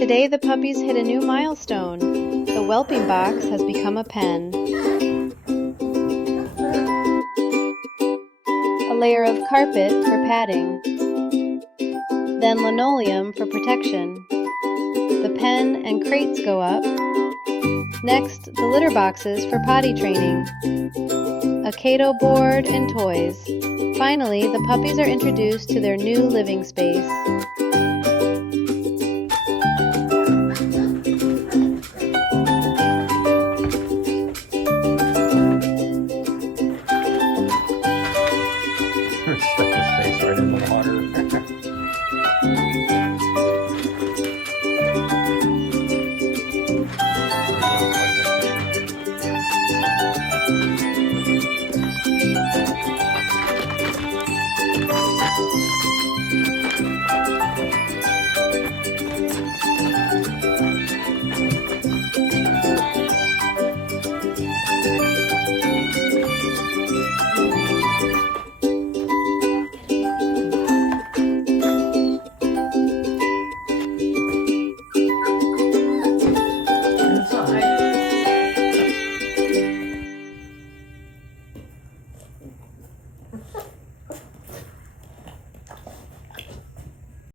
Today the puppies hit a new milestone. The whelping box has become a pen. A layer of carpet for padding. Then linoleum for protection. The pen and crates go up. Next, the litter boxes for potty training. A Cato board and toys. Finally, the puppies are introduced to their new living space. Stuck his face right in the water.